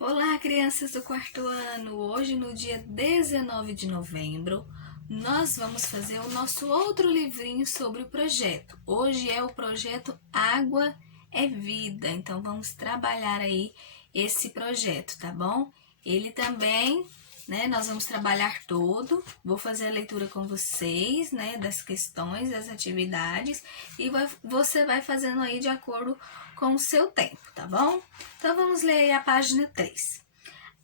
Olá, crianças do quarto ano! Hoje, no dia 19 de novembro, nós vamos fazer o nosso outro livrinho sobre o projeto. Hoje é o projeto Água é Vida, então vamos trabalhar aí esse projeto, tá bom? Ele também, nós vamos trabalhar todo, vou fazer a leitura com vocês, das questões, das atividades e você vai fazendo aí de acordo com o seu tempo, tá bom? Então vamos ler aí a página 3.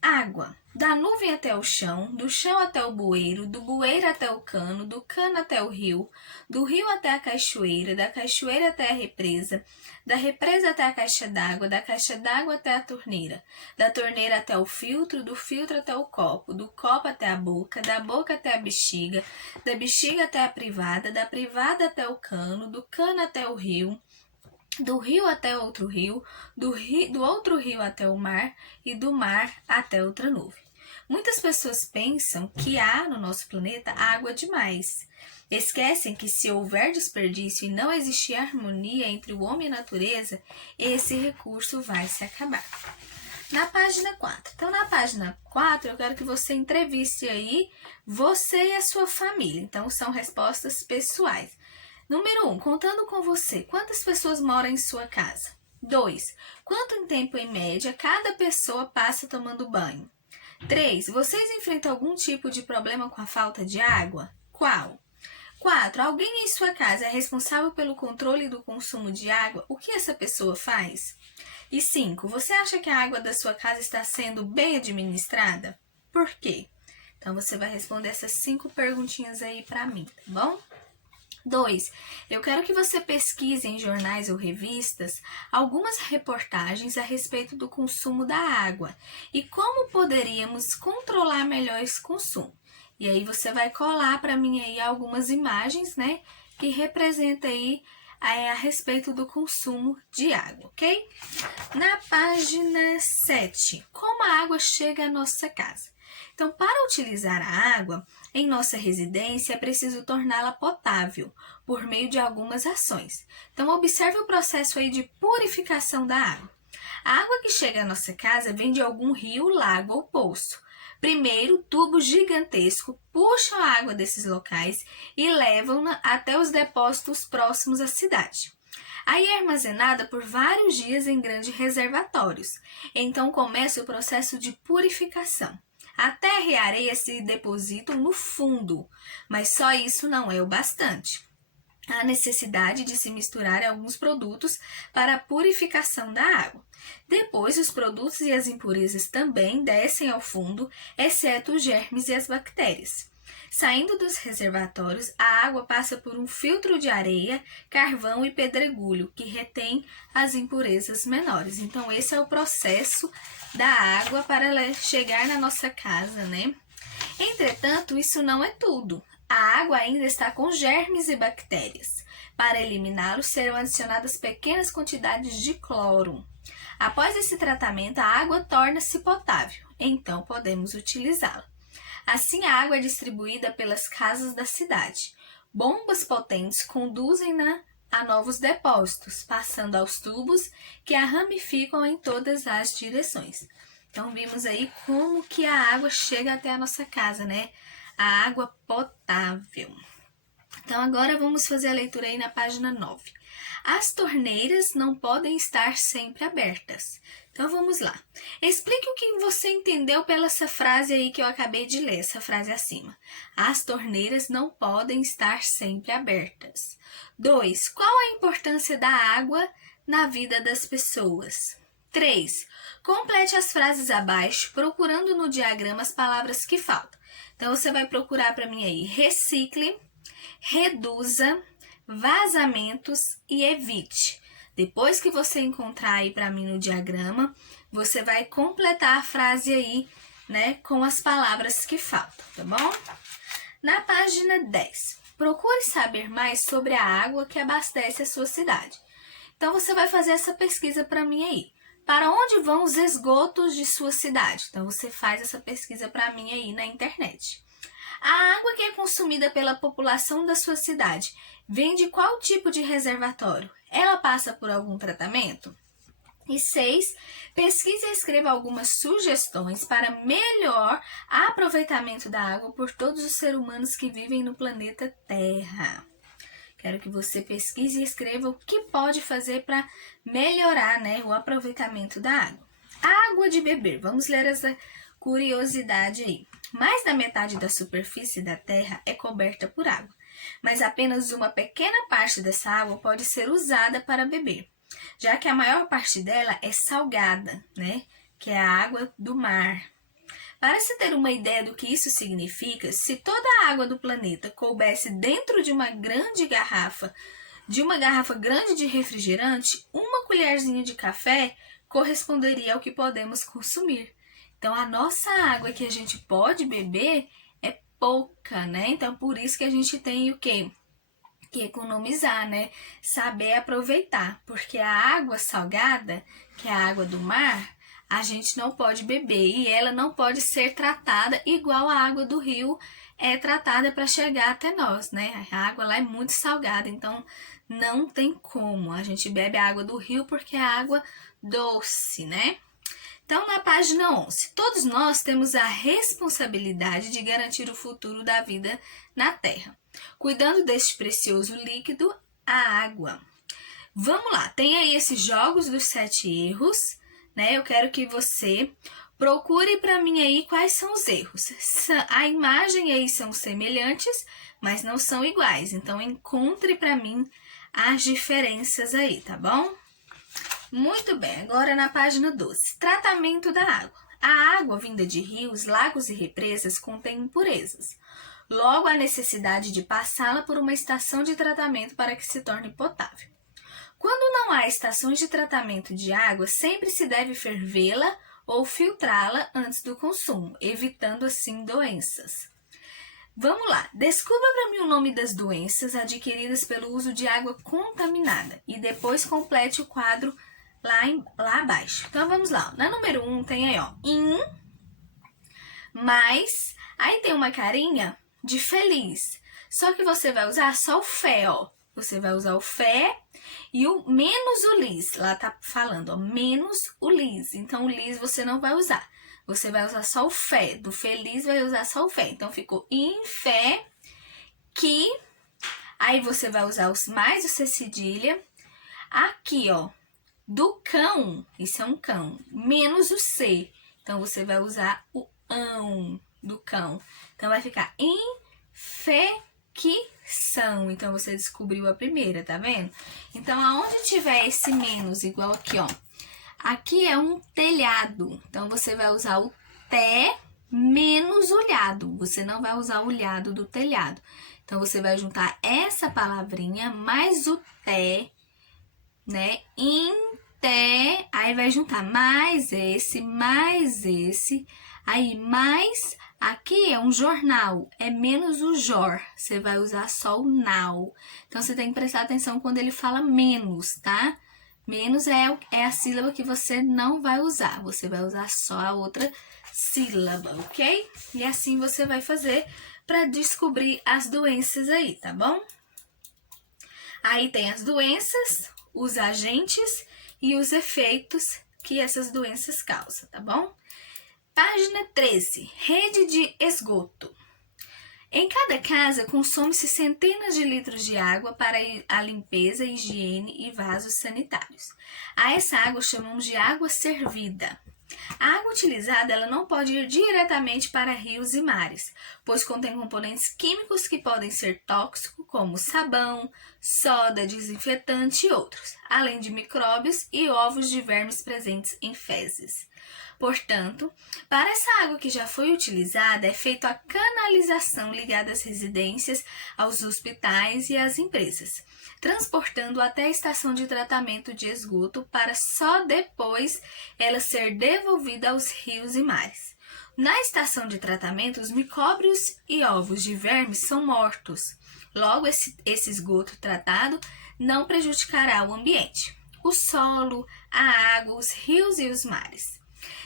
Água. Da nuvem até o chão, do chão até o bueiro, do bueiro até o cano, do cano até o rio, do rio até a cachoeira, da cachoeira até a represa, da represa até a caixa d'água, da caixa d'água até a torneira, da torneira até o filtro, do filtro até o copo, do copo até a boca, da boca até a bexiga, da bexiga até a privada, da privada até o cano, do cano até o rio, do rio até outro rio, do outro rio até o mar e do mar até outra nuvem. Muitas pessoas pensam que há no nosso planeta água demais. Esquecem que se houver desperdício e não existir harmonia entre o homem e a natureza, esse recurso vai se acabar. Na página 4. Então, na página 4, eu quero que você entreviste aí você e a sua família. Então, são respostas pessoais. Número 1. Contando com você, quantas pessoas moram em sua casa? 2. Quanto tempo, em média, cada pessoa passa tomando banho? 3. Vocês enfrentam algum tipo de problema com a falta de água? Qual? 4. Alguém em sua casa é responsável pelo controle do consumo de água? O que essa pessoa faz? E 5. Você acha que a água da sua casa está sendo bem administrada? Por quê? Então, você vai responder essas 5 perguntinhas aí para mim, tá bom? 2. Eu quero que você pesquise em jornais ou revistas algumas reportagens a respeito do consumo da água e como poderíamos controlar melhor esse consumo. E aí você vai colar para mim aí algumas imagens, que representam aí a respeito do consumo de água, ok? Na página 7, como a água chega à nossa casa? Então, para utilizar a água em nossa residência, é preciso torná-la potável por meio de algumas ações. Então, observe o processo aí de purificação da água. A água que chega à nossa casa vem de algum rio, lago ou poço. Primeiro, tubos gigantescos puxam a água desses locais e levam-na até os depósitos próximos à cidade. Aí é armazenada por vários dias em grandes reservatórios. Então começa o processo de purificação. A terra e a areia se depositam no fundo, mas só isso não é o bastante. Há necessidade de se misturar alguns produtos para a purificação da água. Depois, os produtos e as impurezas também descem ao fundo, exceto os germes e as bactérias. Saindo dos reservatórios, a água passa por um filtro de areia, carvão e pedregulho, que retém as impurezas menores. Então, esse é o processo da água para ela chegar na nossa casa, Entretanto, isso não é tudo. A água ainda está com germes e bactérias. Para eliminá-los, serão adicionadas pequenas quantidades de cloro. Após esse tratamento, a água torna-se potável, então podemos utilizá-la. Assim, a água é distribuída pelas casas da cidade. Bombas potentes conduzem-na a novos depósitos, passando aos tubos que a ramificam em todas as direções. Então, vimos aí como que a água chega até a nossa casa, A água potável. Então, agora vamos fazer a leitura aí na página 9. As torneiras não podem estar sempre abertas. Então, vamos lá. Explique o que você entendeu pela essa frase aí que eu acabei de ler, essa frase acima. As torneiras não podem estar sempre abertas. 2. Qual a importância da água na vida das pessoas? 3. Complete as frases abaixo, procurando no diagrama as palavras que faltam. Então, você vai procurar para mim aí, recicle, reduza, vazamentos e evite. Depois que você encontrar aí para mim no diagrama, você vai completar a frase aí, com as palavras que faltam, tá bom? Na página 10, procure saber mais sobre a água que abastece a sua cidade. Então, você vai fazer essa pesquisa para mim aí. Para onde vão os esgotos de sua cidade? Então, você faz essa pesquisa para mim aí na internet. A água que é consumida pela população da sua cidade vem de qual tipo de reservatório? Ela passa por algum tratamento? E 6, pesquise e escreva algumas sugestões para melhor aproveitamento da água por todos os seres humanos que vivem no planeta Terra. Quero que você pesquise e escreva o que pode fazer para melhorar, né, o aproveitamento da água. Água de beber. Vamos ler essa curiosidade aí. Mais da metade da superfície da Terra é coberta por água, mas apenas uma pequena parte dessa água pode ser usada para beber, já que a maior parte dela é salgada, né, que é a água do mar. Para se ter uma ideia do que isso significa, se toda a água do planeta coubesse dentro de uma garrafa grande de refrigerante, uma colherzinha de café corresponderia ao que podemos consumir. Então, a nossa água que a gente pode beber é pouca, né? Então, por isso que a gente tem o quê? Que economizar, né? Saber aproveitar, porque a água salgada, que é a água do mar, a gente não pode beber e ela não pode ser tratada igual a água do rio é tratada para chegar até nós, né? A água lá é muito salgada, então não tem como. A gente bebe a água do rio porque é água doce, né? Então, na página 11, todos nós temos a responsabilidade de garantir o futuro da vida na Terra, cuidando deste precioso líquido, a água. Vamos lá, tem aí esses jogos dos 7 erros, né? Eu quero que você procure para mim aí quais são os erros. A imagem aí são semelhantes, mas não são iguais. Então, encontre para mim as diferenças aí, tá bom? Muito bem, agora na página 12. Tratamento da água. A água vinda de rios, lagos e represas contém impurezas. Logo, há necessidade de passá-la por uma estação de tratamento para que se torne potável. Quando não há estações de tratamento de água, sempre se deve fervê-la ou filtrá-la antes do consumo, evitando assim doenças. Vamos lá, descubra para mim o nome das doenças adquiridas pelo uso de água contaminada e depois complete o quadro lá abaixo. Então vamos lá, na número 1 tem aí, ó, mais, aí tem uma carinha de feliz, só que você vai usar só o fé, ó. Você vai usar o fé e o menos o lis. Lá tá falando, ó, menos o lis. Então, o lis você não vai usar. Você vai usar só o fé. Do feliz vai usar só o fé. Então, ficou em fé, que. Aí, você vai usar os mais o C cedilha. Aqui, ó, do cão. Isso é um cão. Menos o C. Então, você vai usar o ão do cão. Então, vai ficar em fé, que são. Então, você descobriu a primeira, tá vendo? Então, aonde tiver esse menos, igual aqui, ó. Aqui é um telhado. Então, você vai usar o té menos olhado. Você não vai usar o olhado do telhado. Então, você vai juntar essa palavrinha mais o té, né? Em té. Aí, vai juntar mais esse, aí mais. Aqui é um jornal, é menos o jor, você vai usar só o now. Então, você tem que prestar atenção quando ele fala menos, tá? Menos é a sílaba que você não vai usar, você vai usar só a outra sílaba, ok? E assim você vai fazer para descobrir as doenças aí, tá bom? Aí tem as doenças, os agentes e os efeitos que essas doenças causam, tá bom? Página 13. Rede de esgoto. Em cada casa, consome-se centenas de litros de água para a limpeza, higiene e vasos sanitários. A essa água chamamos de água servida. A água utilizada ela não pode ir diretamente para rios e mares, pois contém componentes químicos que podem ser tóxicos, como sabão, soda, desinfetante e outros, além de micróbios e ovos de vermes presentes em fezes. Portanto, para essa água que já foi utilizada, é feita a canalização ligada às residências, aos hospitais e às empresas, transportando até a estação de tratamento de esgoto para só depois ela ser devolvida aos rios e mares. Na estação de tratamento, os micróbios e ovos de vermes são mortos. Logo, esse esgoto tratado não prejudicará o ambiente, o solo, a água, os rios e os mares.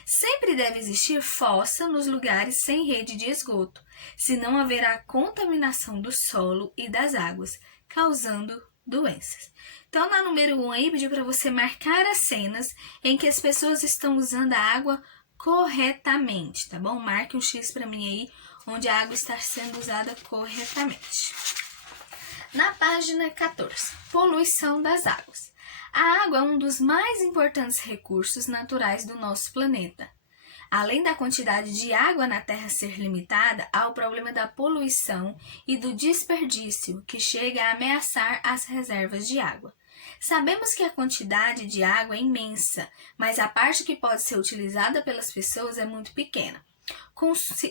Sempre deve existir fossa nos lugares sem rede de esgoto, senão haverá contaminação do solo e das águas, causando doenças. Então, na número 1 aí, pediu para você marcar as cenas em que as pessoas estão usando a água corretamente, tá bom? Marque um X para mim aí, onde a água está sendo usada corretamente. Na página 14, poluição das águas. A água é um dos mais importantes recursos naturais do nosso planeta. Além da quantidade de água na Terra ser limitada, há o problema da poluição e do desperdício, que chega a ameaçar as reservas de água. Sabemos que a quantidade de água é imensa, mas a parte que pode ser utilizada pelas pessoas é muito pequena.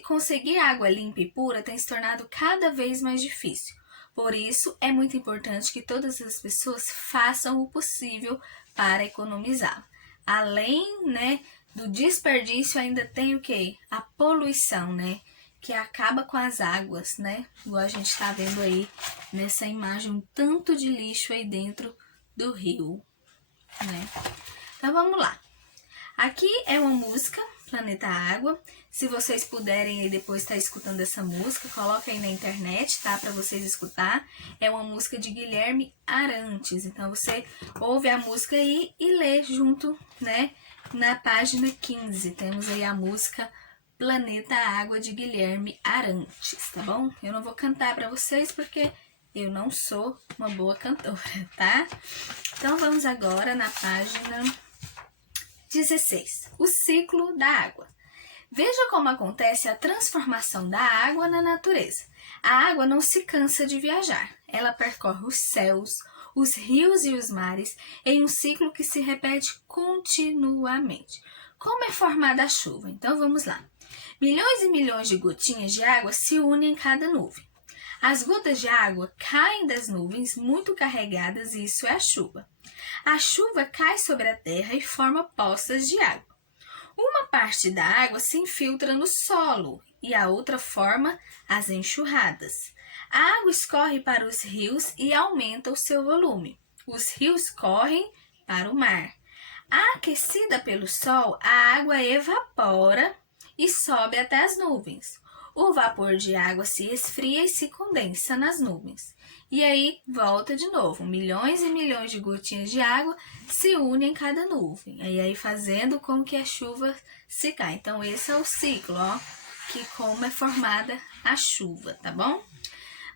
Conseguir água limpa e pura tem se tornado cada vez mais difícil. Por isso, é muito importante que todas as pessoas façam o possível para economizar. Além, do desperdício, ainda tem o quê? A poluição, que acaba com as águas, Igual a gente está vendo aí nessa imagem, um tanto de lixo aí dentro do rio, Então, vamos lá. Aqui é uma música, Planeta Água. Se vocês puderem aí depois estar escutando essa música, coloca aí na internet, tá? Para vocês escutar. É uma música de Guilherme Arantes. Então, você ouve a música aí e lê junto, Na página 15, temos aí a música Planeta Água de Guilherme Arantes, tá bom? Eu não vou cantar para vocês porque eu não sou uma boa cantora, tá? Então, vamos agora na página 16, o ciclo da água. Veja como acontece a transformação da água na natureza. A água não se cansa de viajar. Ela percorre os céus, os rios e os mares em um ciclo que se repete continuamente. Como é formada a chuva? Então, vamos lá. Milhões e milhões de gotinhas de água se unem em cada nuvem. As gotas de água caem das nuvens muito carregadas e isso é a chuva. A chuva cai sobre a terra e forma poças de água. Uma parte da água se infiltra no solo e a outra forma as enxurradas. A água escorre para os rios e aumenta o seu volume. Os rios correm para o mar. Aquecida pelo sol, a água evapora e sobe até as nuvens. O vapor de água se esfria e se condensa nas nuvens. E aí, volta de novo. Milhões e milhões de gotinhas de água se unem em cada nuvem. E aí, fazendo com que a chuva se caia. Então, esse é o ciclo, que como é formada a chuva, tá bom?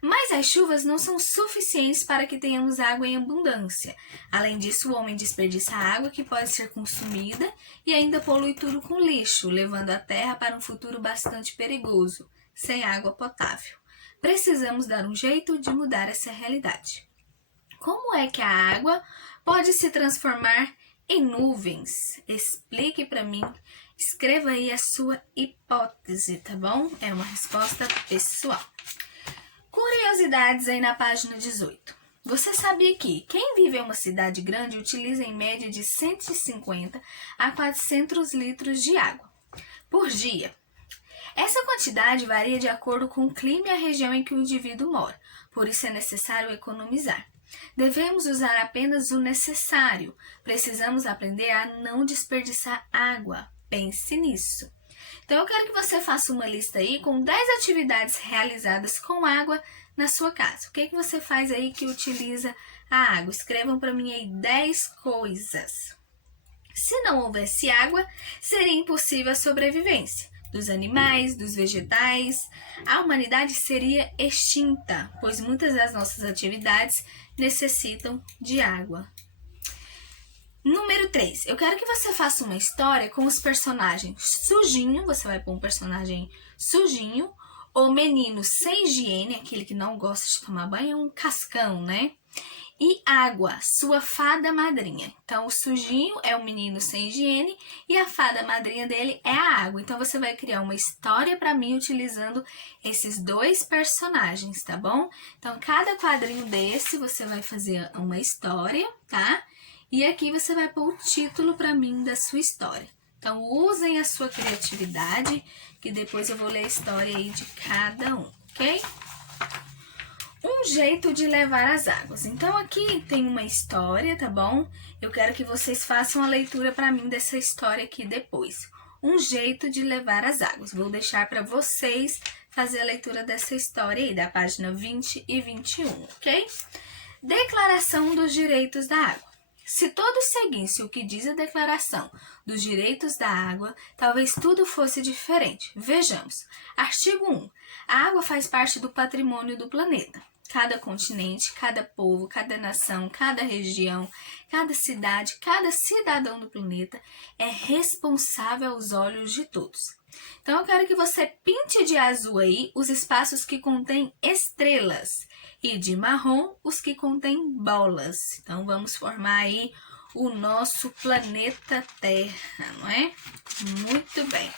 Mas as chuvas não são suficientes para que tenhamos água em abundância. Além disso, o homem desperdiça água que pode ser consumida e ainda polui tudo com lixo, levando a terra para um futuro bastante perigoso, sem água potável. Precisamos dar um jeito de mudar essa realidade. Como é que a água pode se transformar em nuvens? Explique para mim. Escreva aí a sua hipótese, tá bom? É uma resposta pessoal. Curiosidades aí na página 18. Você sabia que quem vive em uma cidade grande utiliza em média de 150 a 400 litros de água por dia? Essa quantidade varia de acordo com o clima e a região em que o indivíduo mora, por isso é necessário economizar. Devemos usar apenas o necessário. Precisamos aprender a não desperdiçar água. Pense nisso. Então, eu quero que você faça uma lista aí com 10 atividades realizadas com água na sua casa. O que você faz aí que utiliza a água? Escrevam para mim aí 10 coisas. Se não houvesse água, seria impossível a sobrevivência dos animais, dos vegetais. A humanidade seria extinta, pois muitas das nossas atividades necessitam de água. Número 3. Eu quero que você faça uma história com os personagens sujinho, você vai pôr um personagem sujinho, ou menino sem higiene, aquele que não gosta de tomar banho, é um cascão, E água, sua fada madrinha. Então, o sujinho é o menino sem higiene e a fada madrinha dele é a água. Então, você vai criar uma história para mim utilizando esses 2 personagens, tá bom? Então, cada quadrinho desse, você vai fazer uma história, tá? E aqui você vai pôr o título para mim da sua história. Então, usem a sua criatividade, que depois eu vou ler a história aí de cada um, ok? Um jeito de levar as águas. Então, aqui tem uma história, tá bom? Eu quero que vocês façam a leitura para mim dessa história aqui depois. Um jeito de levar as águas. Vou deixar para vocês fazer a leitura dessa história aí, da página 20 e 21, ok? Declaração dos direitos da água. Se todos seguissem o que diz a Declaração dos Direitos da Água, talvez tudo fosse diferente. Vejamos. Artigo 1. A água faz parte do patrimônio do planeta. Cada continente, cada povo, cada nação, cada região, cada cidade, cada cidadão do planeta é responsável aos olhos de todos. Então, eu quero que você pinte de azul aí os espaços que contêm estrelas e de marrom os que contêm bolas. Então, vamos formar aí o nosso planeta Terra, não é? Muito bem.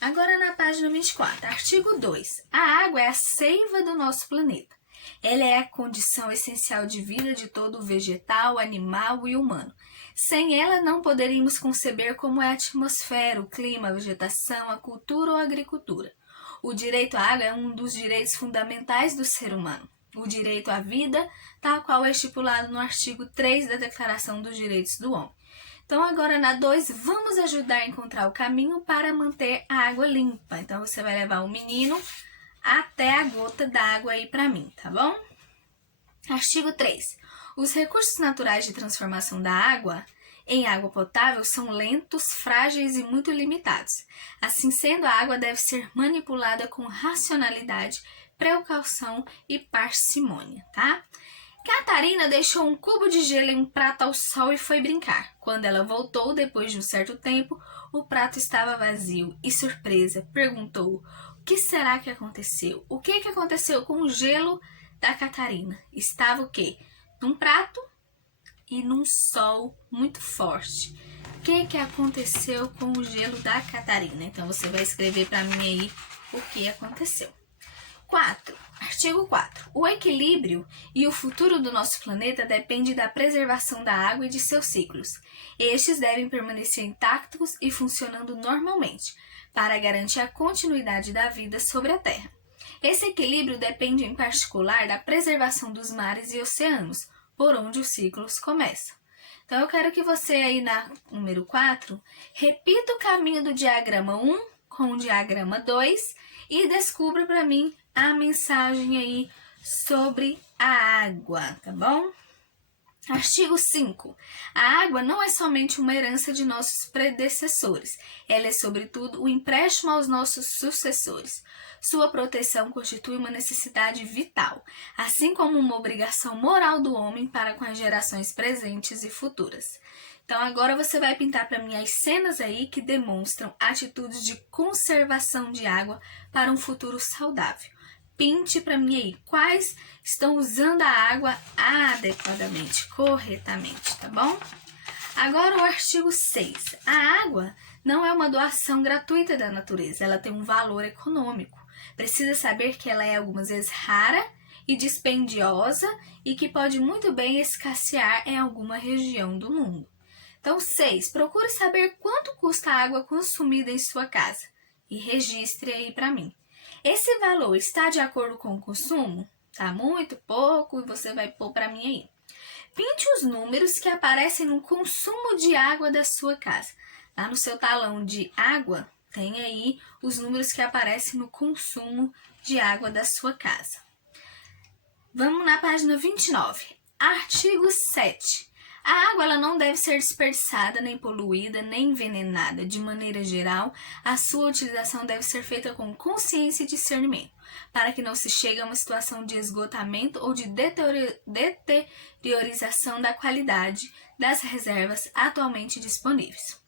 Agora, na página 24, artigo 2. A água é a seiva do nosso planeta. Ela é a condição essencial de vida de todo vegetal, animal e humano. Sem ela, não poderíamos conceber como é a atmosfera, o clima, a vegetação, a cultura ou a agricultura. O direito à água é um dos direitos fundamentais do ser humano. O direito à vida, tal qual é estipulado no artigo 3 da Declaração dos Direitos do Homem. Então, agora na 2, vamos ajudar a encontrar o caminho para manter a água limpa. Então, você vai levar o menino até a gota d'água aí para mim, tá bom? Artigo 3. Os recursos naturais de transformação da água em água potável são lentos, frágeis e muito limitados. Assim sendo, a água deve ser manipulada com racionalidade, precaução e parcimônia, tá? Catarina deixou um cubo de gelo em um prato ao sol e foi brincar. Quando ela voltou, depois de um certo tempo, o prato estava vazio e, surpresa, perguntou: o que será que aconteceu? O que aconteceu com o gelo da Catarina? Estava o quê? Num prato e num sol muito forte. O que aconteceu com o gelo da Catarina? Então, você vai escrever para mim aí o que aconteceu. 4. Artigo 4. O equilíbrio e o futuro do nosso planeta depende da preservação da água e de seus ciclos. Estes devem permanecer intactos e funcionando normalmente, para garantir a continuidade da vida sobre a Terra. Esse equilíbrio depende, em particular, da preservação dos mares e oceanos, por onde os ciclos começam. Então, eu quero que você aí na número 4, repita o caminho do diagrama 1 com o diagrama 2 e descubra para mim a mensagem aí sobre a água, tá bom? Artigo 5. A água não é somente uma herança de nossos predecessores, ela é, sobretudo, o empréstimo aos nossos sucessores. Sua proteção constitui uma necessidade vital, assim como uma obrigação moral do homem para com as gerações presentes e futuras. Então, agora você vai pintar para mim as cenas aí que demonstram atitudes de conservação de água para um futuro saudável. Pinte para mim aí quais estão usando a água adequadamente, corretamente, tá bom? Agora o artigo 6. A água não é uma doação gratuita da natureza, ela tem um valor econômico. Precisa saber que ela é algumas vezes rara e dispendiosa e que pode muito bem escassear em alguma região do mundo. Então, 6. Procure saber quanto custa a água consumida em sua casa e registre aí para mim. Esse valor está de acordo com o consumo? Tá muito, pouco? E você vai pôr para mim aí. Pinte os números que aparecem no consumo de água da sua casa. Lá no seu talão de água, tem aí os números que aparecem no consumo de água da sua casa. Vamos na página 29. Artigo 7. A água ela não deve ser desperdiçada, nem poluída, nem envenenada. De maneira geral, a sua utilização deve ser feita com consciência e discernimento, para que não se chegue a uma situação de esgotamento ou de deteriorização da qualidade das reservas atualmente disponíveis.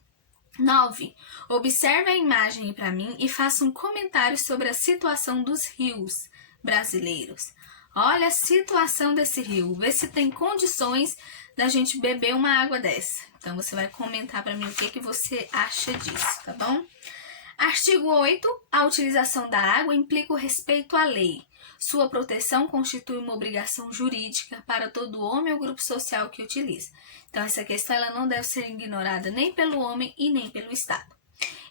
9. Observe a imagem para mim e faça um comentário sobre a situação dos rios brasileiros. Olha a situação desse rio, vê se tem condições da gente beber uma água dessa. Então, você vai comentar para mim o que você acha disso, tá bom? Artigo 8. A utilização da água implica o respeito à lei. Sua proteção constitui uma obrigação jurídica para todo homem ou grupo social que utiliza. Então, essa questão ela não deve ser ignorada nem pelo homem e nem pelo Estado.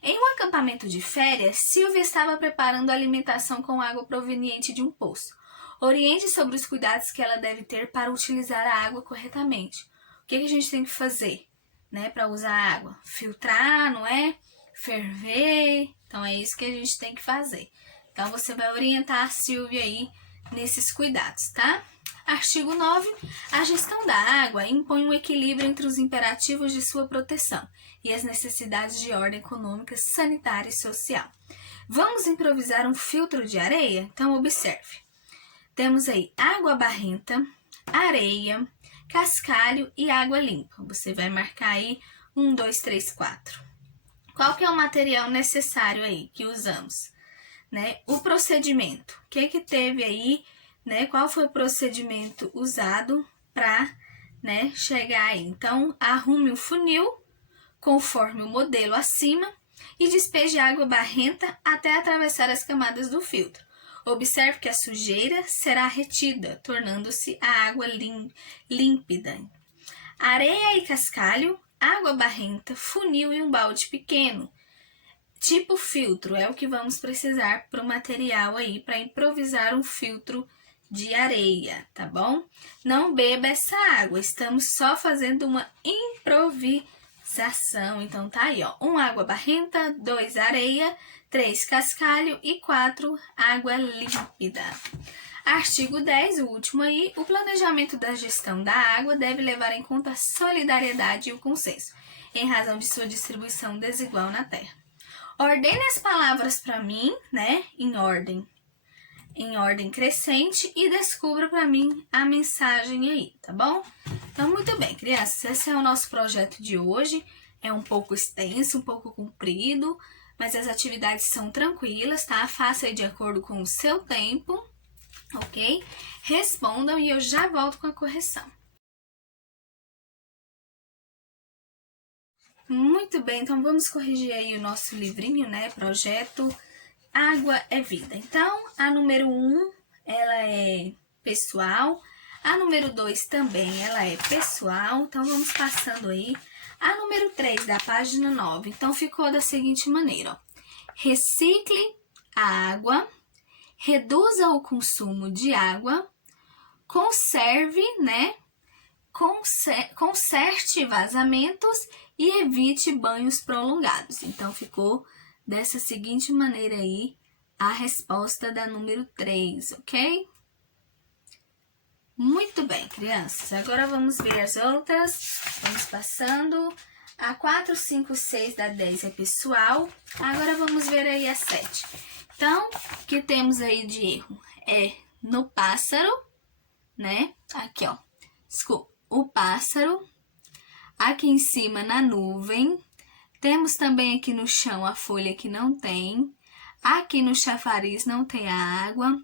Em um acampamento de férias, Silvia estava preparando a alimentação com água proveniente de um poço. Oriente sobre os cuidados que ela deve ter para utilizar a água corretamente. O que a gente tem que fazer, né, para usar a água? Filtrar, não é? Ferver. Então, é isso que a gente tem que fazer. Então, você vai orientar a Silvia aí nesses cuidados, tá? Artigo 9. A gestão da água impõe um equilíbrio entre os imperativos de sua proteção e as necessidades de ordem econômica, sanitária e social. Vamos improvisar um filtro de areia? Então, observe. Temos aí água barrenta, areia, cascalho e água limpa. Você vai marcar aí 1, 2, 3, 4. Qual que é o material necessário aí que usamos? Né? O procedimento. O que teve aí, né? Qual foi o procedimento usado para, né, chegar aí? Então, arrume o funil conforme o modelo acima e despeje água barrenta até atravessar as camadas do filtro. Observe que a sujeira será retida, tornando-se a água límpida. Areia e cascalho, água barrenta, funil e um balde pequeno. Tipo filtro é o que vamos precisar para o material aí, para improvisar um filtro de areia, tá bom? Não beba essa água, estamos só fazendo uma improvisação. Então tá aí, ó, 1 água barrenta, 2 areia, 3 cascalho e 4 água límpida. Artigo 10, o último aí, o planejamento da gestão da água deve levar em conta a solidariedade e o consenso, em razão de sua distribuição desigual na Terra. Ordene as palavras para mim, né, em ordem crescente e descubra para mim a mensagem aí, tá bom? Então, muito bem, crianças, esse é o nosso projeto de hoje. É um pouco extenso, um pouco comprido, mas as atividades são tranquilas, tá? Faça aí de acordo com o seu tempo, ok? Respondam e eu já volto com a correção. Muito bem, então vamos corrigir aí o nosso livrinho, né? Projeto Água é Vida. Então, a número 1, ela é pessoal. A número 2 também, ela é pessoal. Então, vamos passando aí. A número 3 da página 9. Então, ficou da seguinte maneira, ó. Recicle a água, reduza o consumo de água, conserve, né? Conserte vazamentos e evite banhos prolongados. Então, ficou dessa seguinte maneira aí a resposta da número 3, ok? Muito bem, crianças. Agora vamos ver as outras. Vamos passando. A 4, 5, 6 da 10 é pessoal. Agora vamos ver aí a 7. Então, o que temos aí de erro? É no pássaro, né? Aqui, ó. Desculpa. O pássaro. Aqui em cima na nuvem. Temos também aqui no chão a folha que não tem. Aqui no chafariz não tem a água.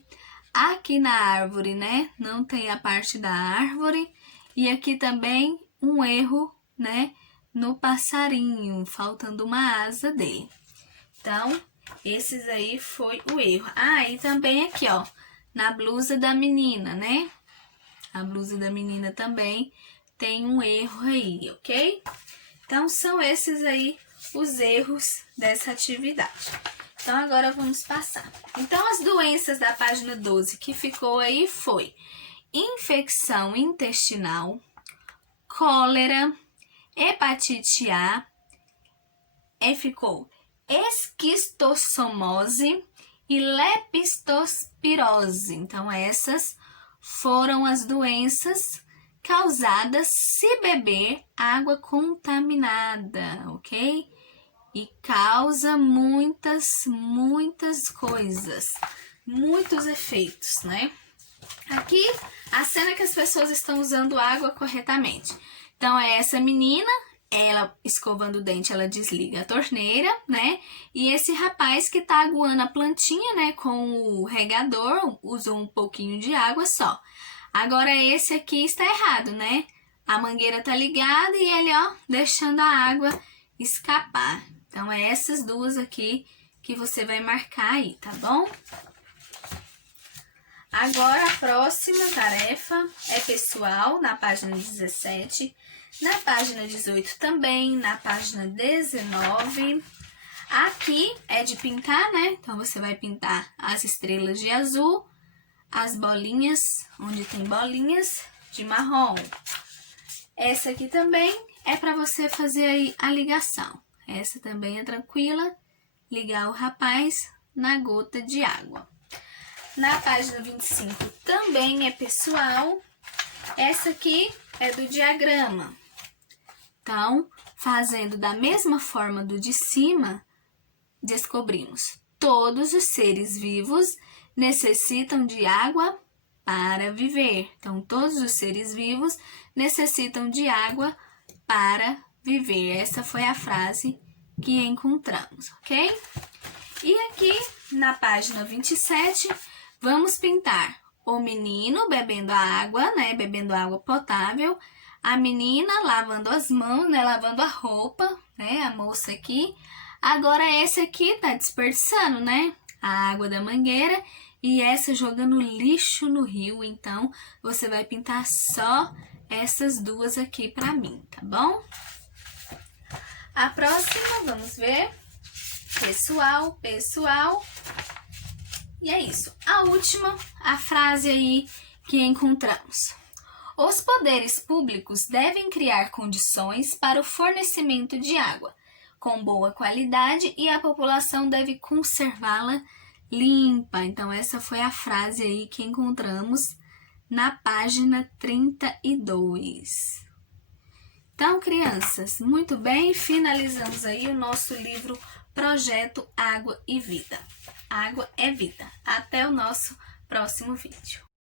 Aqui na árvore, né, não tem a parte da árvore. E aqui também um erro, né, no passarinho, faltando uma asa dele. Então, esses aí foi o erro. Ah, e também aqui, ó, na blusa da menina, né? A blusa da menina também tem um erro aí, ok? Então, são esses aí os erros dessa atividade. Então, agora vamos passar. Então, as doenças da página 12 que ficou aí foi infecção intestinal, cólera, hepatite A, ficou esquistossomose e leptospirose. Então, essas foram as doenças causadas se beber água contaminada, ok? E causa muitas coisas, muitos efeitos, né? Aqui, a cena que as pessoas estão usando água corretamente. Então, é essa menina, ela escovando o dente, ela desliga a torneira, né? E esse rapaz que tá aguando a plantinha, né, com o regador, usou um pouquinho de água só. Agora, esse aqui está errado, né? A mangueira tá ligada e ele, ó, deixando a água escapar. Então, é essas duas aqui que você vai marcar aí, tá bom? Agora, a próxima tarefa é pessoal, na página 17. Na página 18 também, na página 19. Aqui é de pintar, né? Então, você vai pintar as estrelas de azul, as bolinhas, onde tem bolinhas, de marrom. Essa aqui também é para você fazer aí a ligação. Essa também é tranquila, ligar o rapaz na gota de água. Na página 25 também é pessoal, Essa aqui é do diagrama. Então, fazendo da mesma forma do de cima, descobrimos: todos os seres vivos necessitam de água para viver. Então, todos os seres vivos necessitam de água para viver. Essa foi a frase que encontramos, ok? E aqui, na página 27, vamos pintar o menino bebendo a água, né? Bebendo água potável. A menina lavando as mãos, né? Lavando a roupa, né? A moça aqui. Agora, essa aqui tá desperdiçando, né? A água da mangueira e essa jogando lixo no rio. Então, você vai pintar só essas duas aqui pra mim, tá bom? A próxima, vamos ver. Pessoal, pessoal. E é isso. A última, a frase aí que encontramos. Os poderes públicos devem criar condições para o fornecimento de água com boa qualidade e a população deve conservá-la limpa. Então, essa foi a frase aí que encontramos na página 32. Então, crianças, muito bem, finalizamos aí o nosso livro Projeto Água e Vida. Água é vida. Até o nosso próximo vídeo.